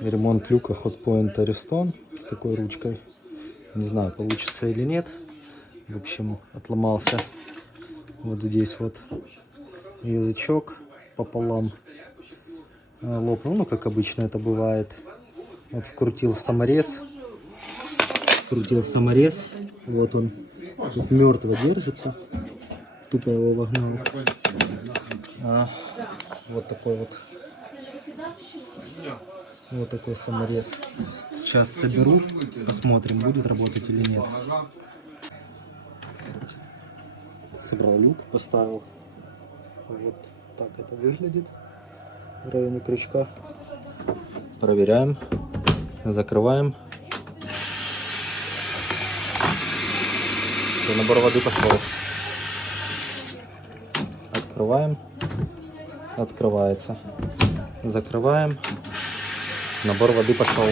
Ремонт люка Hotpoint Ariston с такой ручкой. Не знаю, получится или нет. В общем, отломался вот здесь вот язычок пополам. Лопнул, ну как обычно это бывает. Вот вкрутил саморез. Вот он тут мертво держится. Тупо его вогнал. Вот такой вот. Вот такой саморез. Сейчас соберу, посмотрим, будет работать или нет. Собрал люк, поставил. Вот так это выглядит в районе крючка. Проверяем, закрываем. Все, набор воды пошел. Открываем, открывается. Закрываем. Набор воды пошел.